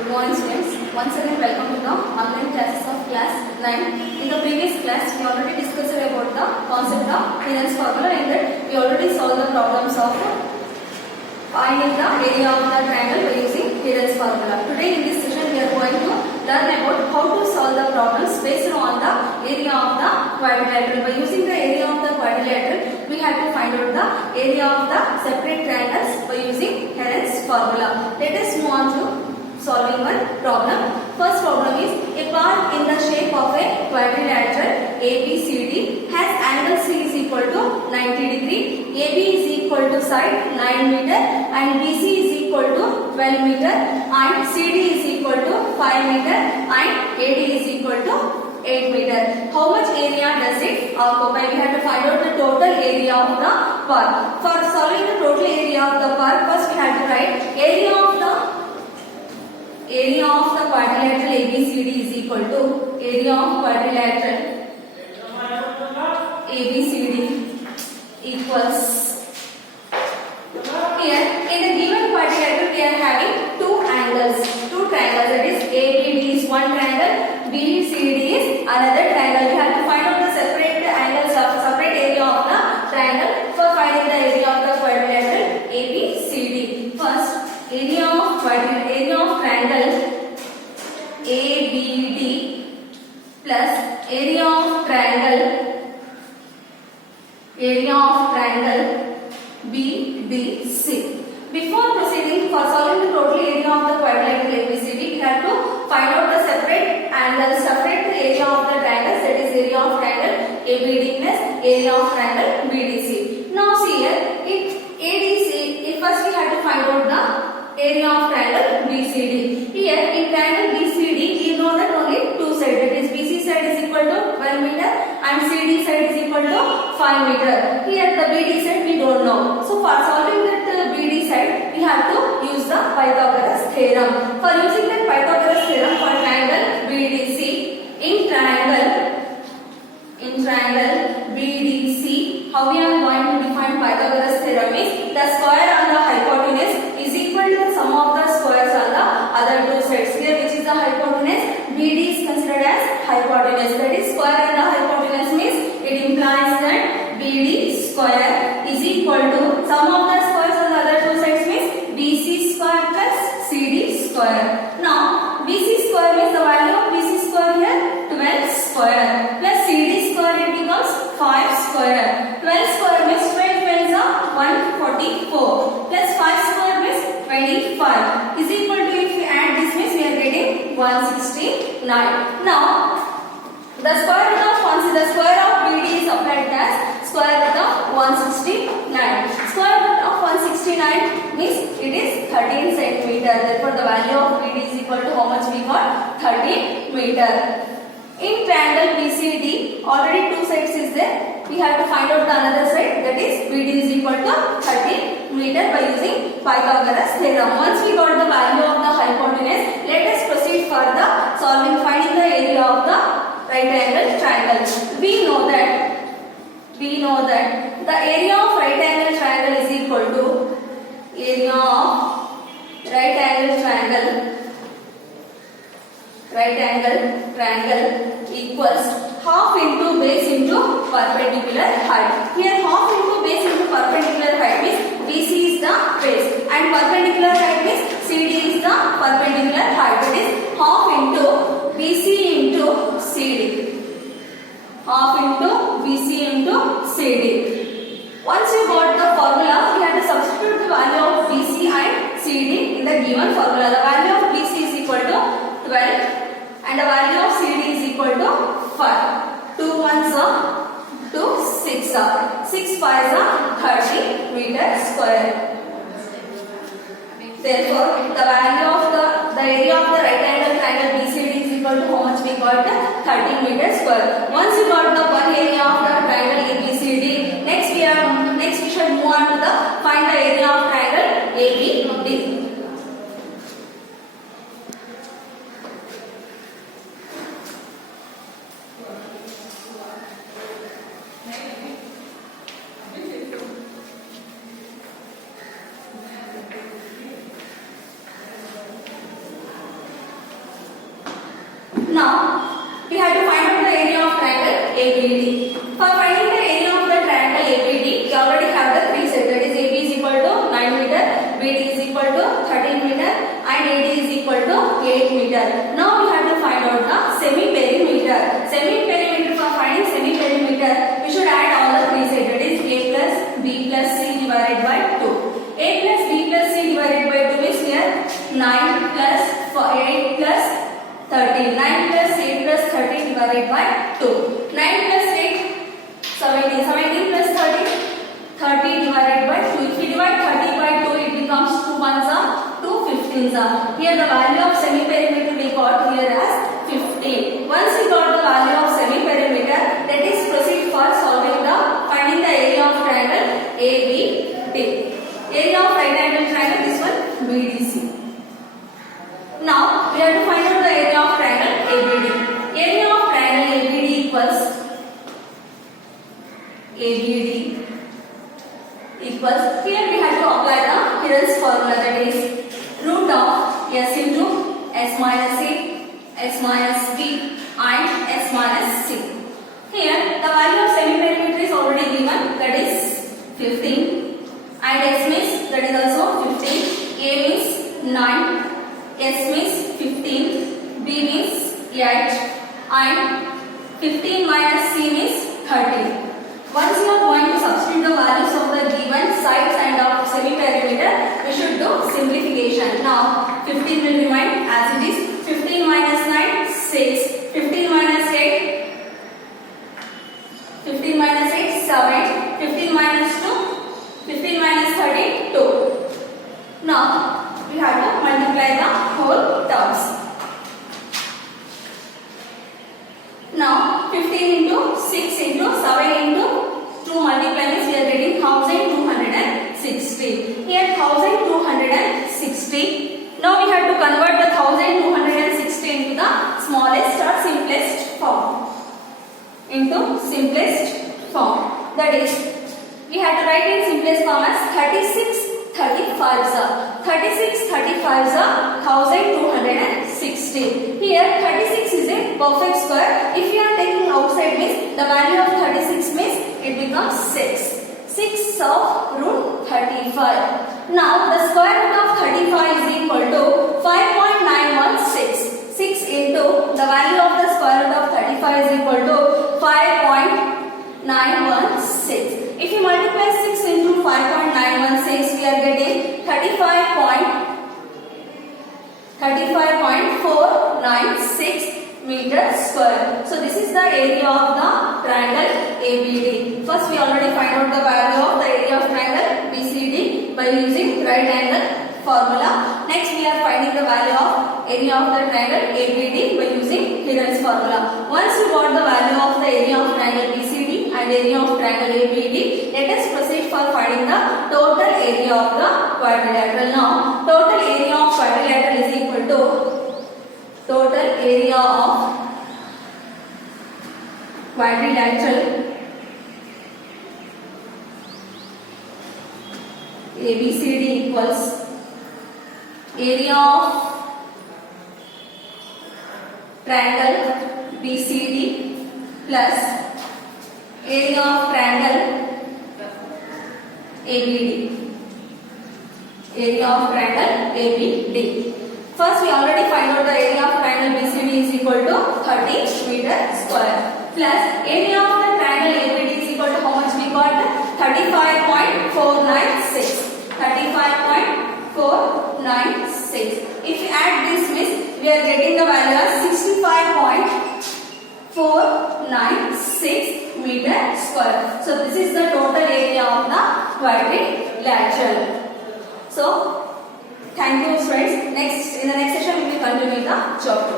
Good morning students. Once again welcome to the online classes of class 9. In the previous class we already discussed about the concept of Heron's formula. In that we already solved the problems of finding the area of the triangle by using Heron's formula. Today in this session we are going to learn about how to solve the problems based on the area of the quadrilateral. By using the area of the quadrilateral we have to find out the area of the separate triangles by using Heron's formula. Let us move on to solving one problem. First problem is a part in the shape of a quadrilateral ABCD has angle C is equal to 90 degree. AB is equal to side 9 meter and BC is equal to 12 meter and CD is equal to 5 meter and AD is equal to 8 meter. How much area does it occupy? We have to find out the total area of the part. For solving the total area of the part, first we have to write area of the quadrilateral ABCD is equal to area of quadrilateral ABCD equals, here in the given quadrilateral we are having two triangles, that is ABD is one triangle, BCD is another triangle. We have to find out the separate angles of separate area of the triangle. For finding the area of the quadrilateral ABCD, first area of triangle ABD plus area of triangle BDC. Before proceeding for solving the total area of the quadrilateral ABCD, we have to find out the separate angles, separate the area of the triangles, that is area of triangle ABD plus area of triangle BDC. Now see here, first we have to find out the area of triangle BCD. Here in triangle BCD, you know that only two sides, that is BC side is equal to 12 meter and CD side is equal to 5 meter. Here the BD side we don't know. So for solving that BD side, we have to use the Pythagoras theorem. For using that Pythagoras theorem for triangle BDC, in triangle BDC, how we are going to define Pythagoras theorem is the square on the hypotenuse is equal to the sum of the squares on the other two sides. Here which is the hypotenuse? BD is considered as hypotenuse, that is square on the hypotenuse means it implies that BD square is equal to sum of the squares on the other two sides means BC square plus CD square. Now BC square means the value of BC square here 12 square plus CD square it becomes 5 square. 12 square means 12 12 are 144 plus 5 square means 25 is equal to, if we add this means we are getting 169. Now the square root of BD is applied as square root of 169. Square root of 169 means it is 13 centimeter. Therefore the value of BD is equal to how much we got? 13 meter. In triangle BCD, already two sides is there. We have to find out the another side, that is BD is equal to 13 meter by using Pythagoras theorem. Once we got the value of the hypotenuse, let us proceed further finding the area of the right angle triangle. We know that the area of right angle triangle is equal to area of right angle triangle equals half into base into perpendicular height. Here half into base into perpendicular height means BC is the base and perpendicular height means CD is the perpendicular height. That is half into BC into CD. Half into BC into CD. Once you got the formula, we have to substitute the value of BC and CD in the given formula. The value of BC is equal to 12 and the value of CD is equal to 5. 2 ones are 2, 6 are 6 5s are 30 meter square. Therefore, the value of the area of the right angle triangle BCD is equal to how much we got? 13 meter square. Once you got the one area of the triangle ABCD, next we should move on to the find the area of triangle ABD. ABD. For finding the area of the triangle ABD, we already have the three sets. That is AB is equal to 9 meter, BD is equal to 13 meter, and AD is equal to 8 meter. Now we have to find out the semi-perimeter. Semi-perimeter, for finding semi-perimeter, we should add all the three sets. That is A plus B plus C divided by 2. A plus B plus C divided by 2 is here 9 plus 8 plus 13. 9 plus 8 plus 13 divided by 2. 9 plus 8, 17. 17 plus 30, 30 divided by 2. If we divide 30 by 2, it becomes 2 ones are 2 15s are. Here the value of semi-perimeter we got here as 15. Once we got the value of semi-perimeter, let us proceed for finding the area of triangle ABD. Area of right angle triangle, this one BDC. Now we have to find out the area of triangle ABD. Area of triangle ABD equals here we have to apply the Heron's formula, that is root of S into S minus A, S minus B and S minus C. Here the value of semi-perimeter is already given, that is 15, and S means that is also 15, A means 9, S means 15, B means 8 and 15 minus C means 13. Once you are going to substitute the values of the given sides and of semi-perimeter, we should do simplification. Now 15 will remain as it is. 15 minus 9, 6. 15 minus 8, 15 minus 8, 7. 15 minus 2, 15 minus 13, 2. Now we have to multiply the whole terms. Now 15 into 6 into 7 into 2 multiply means we are getting 1260. Here 1260. Now we have to convert the 1260 into the smallest or simplest form. That is, we have to write in simplest form as 36 35s are. 36 35s are 1260. Here 36 is a perfect square. If you are taking outside means the value of 36 means it becomes 6. 6 of root 35. Now the square root of 35 is equal to 5.916. 6 into the value of the square root of 35 is equal to 5.916. If you multiply 6 into 5.916, we are getting 35.496 meters square. So this is the area of the triangle ABD. First we already find out the value of the area of triangle BCD by using right angle formula. Next we are finding the value of area of the triangle ABD by using Heron's formula. Once you got the value of the area of triangle BCD and area of triangle ABD, let us proceed for finding the total area of the quadrilateral. Now total area of quadrilateral is equal to total area of quadrilateral ABCD equals area of triangle BCD plus area of triangle ABD. Area of triangle ABD. First we already find out the area of triangle BCD is equal to 30 meter square plus area of the triangle ABD is equal to how much we got? 35.496. 35.496. If you add this means we are getting the value of 65.496 meter square. So this is the total area of the quadrilateral. So thank you friends. In the next session we will continue the chapter.